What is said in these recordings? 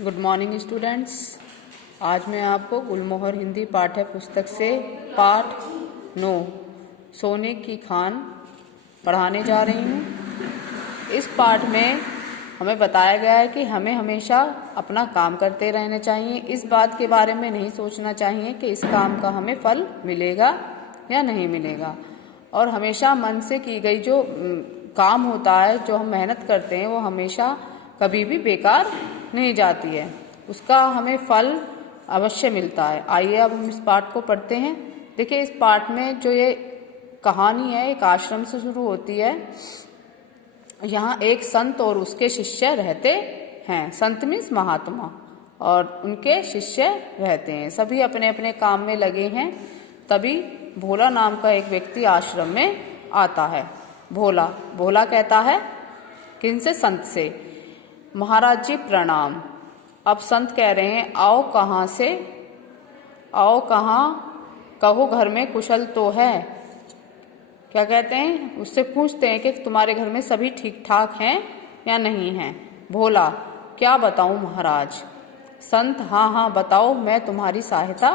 Good morning students. आज मैं आपको गुलमोहर हिंदी पाठ्य पुस्तक से पाठ 9 सोने की खान पढ़ाने जा रही हूँ। इस पाठ में हमें बताया गया है कि हमें हमेशा अपना काम करते रहना चाहिए। इस बात के बारे में नहीं सोचना चाहिए कि इस काम का हमें फल मिलेगा या नहीं मिलेगा, और हमेशा मन से की गई जो काम होता है, जो हम मेहनत करते हैं, वो हमेशा कभी भी बेकार नहीं जाती है, उसका हमें फल अवश्य मिलता है। आइए अब हम इस पाठ को पढ़ते हैं। देखिए, इस पाठ में जो ये कहानी है एक आश्रम से शुरू होती है। यहाँ एक संत और उसके शिष्य रहते हैं। संत मीन्स महात्मा, और उनके शिष्य रहते हैं। सभी अपने अपने काम में लगे हैं। तभी भोला नाम का एक व्यक्ति आश्रम में आता है। भोला भोला कहता है किनसे? संत से, महाराज जी प्रणाम। अब संत कह रहे हैं, आओ कहाँ से, आओ कहाँ, कहो घर में कुशल तो है। क्या कहते हैं? उससे पूछते हैं कि तुम्हारे घर में सभी ठीक ठाक हैं या नहीं हैं। भोला, क्या बताऊं महाराज। संत, हाँ हाँ बताओ, मैं तुम्हारी सहायता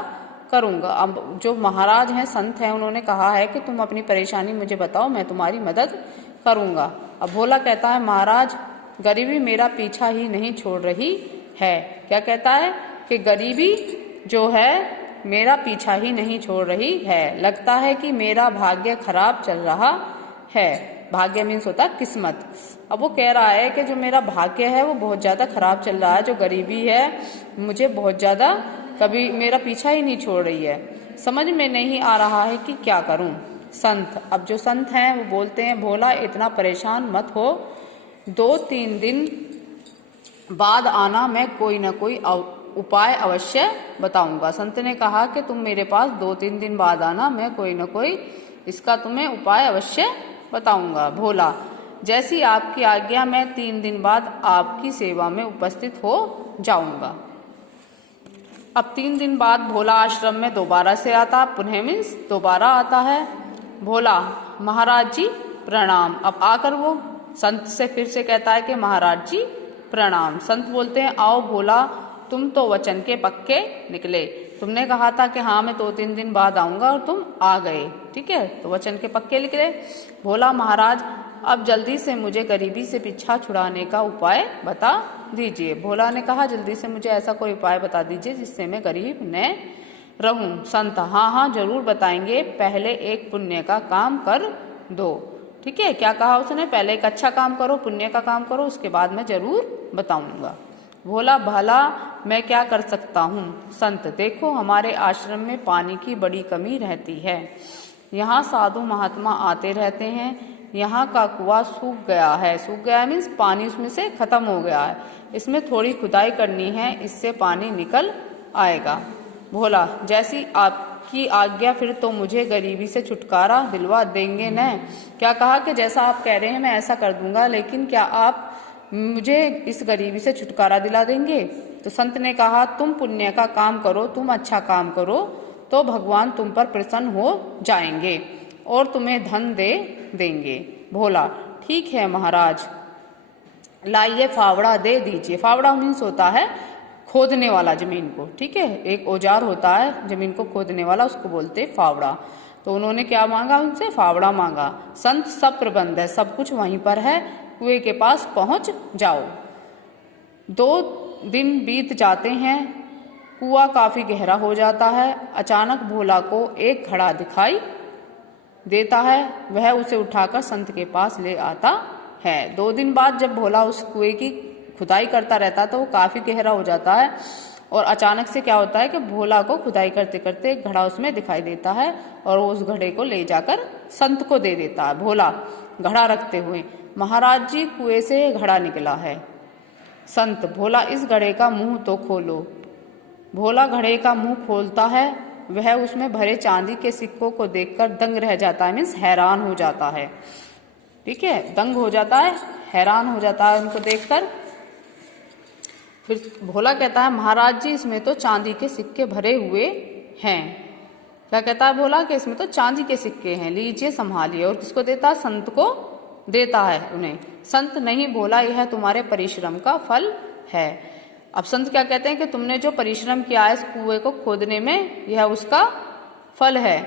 करूंगा। अब जो महाराज हैं, संत हैं, उन्होंने कहा है कि तुम अपनी परेशानी मुझे बताओ, मैं तुम्हारी मदद करूंगा। अब भोला कहता है, महाराज गरीबी मेरा पीछा ही नहीं छोड़ रही है। क्या कहता है? कि गरीबी जो है मेरा पीछा ही नहीं छोड़ रही है। लगता है कि मेरा भाग्य खराब चल रहा है। भाग्य मीन्स होता है किस्मत। अब वो कह रहा है कि जो मेरा भाग्य है वो बहुत ज़्यादा खराब चल रहा है। जो गरीबी है मुझे बहुत ज़्यादा कभी मेरा पीछा ही नहीं छोड़ रही है। समझ में नहीं आ रहा है कि क्या करूं। संत, अब जो संत हैं वो बोलते हैं, भोला इतना परेशान मत हो, 2-3 दिन बाद आना, मैं कोई ना कोई उपाय अवश्य बताऊंगा। संत ने कहा कि तुम मेरे पास 2-3 दिन बाद आना, मैं कोई ना कोई इसका तुम्हें उपाय अवश्य बताऊंगा। भोला, जैसी आपकी आज्ञा, मैं 3 दिन बाद आपकी सेवा में उपस्थित हो जाऊंगा। अब 3 दिन बाद भोला आश्रम में दोबारा से आता। पुनः मीन्स दोबारा आता है। भोला, महाराज जी प्रणाम। अब आकर वो संत से फिर से कहता है कि महाराज जी प्रणाम। संत बोलते हैं, आओ भोला, तुम तो वचन के पक्के निकले। तुमने कहा था कि हाँ मैं 2-3 दिन बाद आऊंगा, और तुम आ गए। ठीक है, तो वचन के पक्के निकले। भोला, महाराज अब जल्दी से मुझे गरीबी से पीछा छुड़ाने का उपाय बता दीजिए। भोला ने कहा, जल्दी से मुझे ऐसा कोई उपाय बता दीजिए जिससे मैं गरीब न रहूं। संत, हाँ हाँ जरूर बताएंगे, पहले एक पुण्य का काम कर दो। ठीक है, क्या कहा उसने? पहले एक अच्छा काम करो, पुण्य का काम करो, उसके बाद मैं जरूर बताऊंगा। भोला, भला मैं क्या कर सकता हूँ? संत, देखो हमारे आश्रम में पानी की बड़ी कमी रहती है। यहाँ साधु महात्मा आते रहते हैं। यहाँ का कुआं सूख गया है। सूख गया मीन्स पानी उसमें से खत्म हो गया है। इसमें थोड़ी खुदाई करनी है, इससे पानी निकल आएगा। भोला, जैसी आपकी आज्ञा, फिर तो मुझे गरीबी से छुटकारा दिलवा देंगे न? क्या कहा कि जैसा आप कह रहे हैं मैं ऐसा कर दूंगा, लेकिन क्या आप मुझे इस गरीबी से छुटकारा दिला देंगे? तो संत ने कहा, तुम पुण्य का काम करो, तुम अच्छा काम करो तो भगवान तुम पर प्रसन्न हो जाएंगे और तुम्हें धन दे देंगे। भोला, ठीक है महाराज, लाइए फावड़ा दे दीजिए। फावड़ा मीन्स होता है खोदने वाला जमीन को। ठीक है, एक औजार होता है जमीन को खोदने वाला, उसको बोलते फावड़ा। तो उन्होंने क्या मांगा? उनसे फावड़ा मांगा। संत, सब प्रबंध है, सब कुछ वहीं पर है, कुएं के पास पहुंच जाओ। 2 दिन बीत जाते हैं, कुआं काफी गहरा हो जाता है। अचानक भोला को एक घड़ा दिखाई देता है। वह उसे उठाकर संत के पास ले आता है। 2 दिन बाद जब भोला उस कुएं की खुदाई करता रहता है तो वो काफी गहरा हो जाता है, और अचानक से क्या होता है कि भोला को खुदाई करते करते एक घड़ा उसमें दिखाई देता है, और वो उस घड़े को ले जाकर संत को दे देता है। भोला घड़ा रखते हुए, महाराज जी कुएं से घड़ा निकला है। संत, भोला इस घड़े का मुंह तो खोलो। भोला घड़े का मुंह खोलता है। वह उसमें भरे चांदी के सिक्कों को देखकर दंग रह जाता है, मीन्स हैरान हो जाता है। ठीक है, दंग हो जाता है, हैरान हो जाता है उनको देखकर। फिर भोला कहता है, महाराज जी इसमें तो चांदी के सिक्के भरे हुए हैं। क्या कहता है भोला? कि इसमें तो चांदी के सिक्के हैं, लीजिए संभालिए। और किसको देता है? संत को देता है उन्हें। संत, नहीं भोला, यह तुम्हारे परिश्रम का फल है। अब संत क्या कहते हैं कि तुमने जो परिश्रम किया है इस कुएं को खोदने में, यह उसका फल है।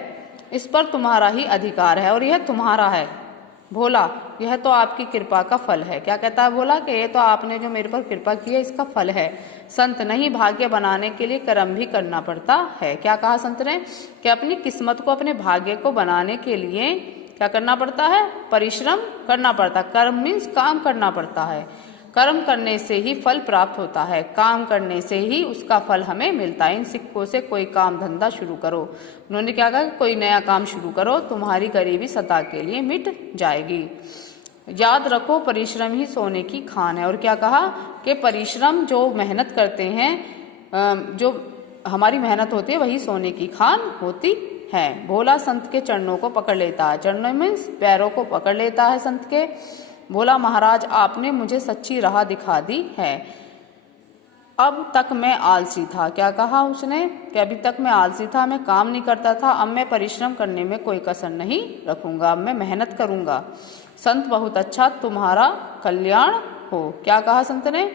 इस पर तुम्हारा ही अधिकार है और यह तुम्हारा है। भोला, यह तो आपकी कृपा का फल है। क्या कहता है भोला कि ये तो आपने जो मेरे पर कृपा की है इसका फल है। संत, नहीं, भाग्य बनाने के लिए कर्म भी करना पड़ता है। क्या कहा संत ने कि अपनी किस्मत को, अपने भाग्य को बनाने के लिए क्या करना पड़ता है? परिश्रम करना पड़ता है। कर्म मीन्स काम करना पड़ता है। कर्म करने से ही फल प्राप्त होता है, काम करने से ही उसका फल हमें मिलता है। इन सिक्कों से कोई काम धंधा शुरू करो। उन्होंने क्या कहा? कोई नया काम शुरू करो, तुम्हारी गरीबी सदा के लिए मिट जाएगी। याद रखो, परिश्रम ही सोने की खान है। और क्या कहा कि परिश्रम, जो मेहनत करते हैं, जो हमारी मेहनत होती है वही सोने की खान होती है। भोला संत के चरणों को पकड़ लेता है। चरणों मीन्स पैरों को पकड़ लेता है संत के। बोला, महाराज आपने मुझे सच्ची राह दिखा दी है। अब तक मैं आलसी था। क्या कहा उसने कि अभी तक मैं आलसी था, मैं काम नहीं करता था, अब मैं परिश्रम करने में कोई कसर नहीं रखूंगा, अब मैं मेहनत करूंगा। संत, बहुत अच्छा, तुम्हारा कल्याण हो। क्या कहा संत ने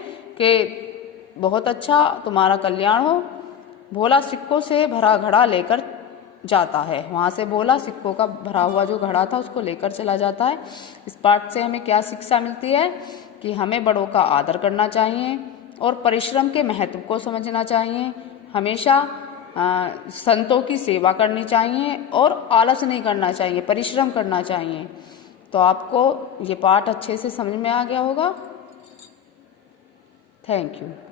कि बहुत अच्छा, तुम्हारा कल्याण हो। भोला सिक्कों से भरा घड़ा लेकर जाता है। वहां से भोला सिक्कों का भरा हुआ जो घड़ा था उसको लेकर चला जाता है। इस पाठ से हमें क्या शिक्षा मिलती है कि हमें बड़ों का आदर करना चाहिए और परिश्रम के महत्व को समझना चाहिए। हमेशा संतों की सेवा करनी चाहिए और आलस नहीं करना चाहिए, परिश्रम करना चाहिए। तो आपको ये पाठ अच्छे से समझ में आ गया होगा। Thank you.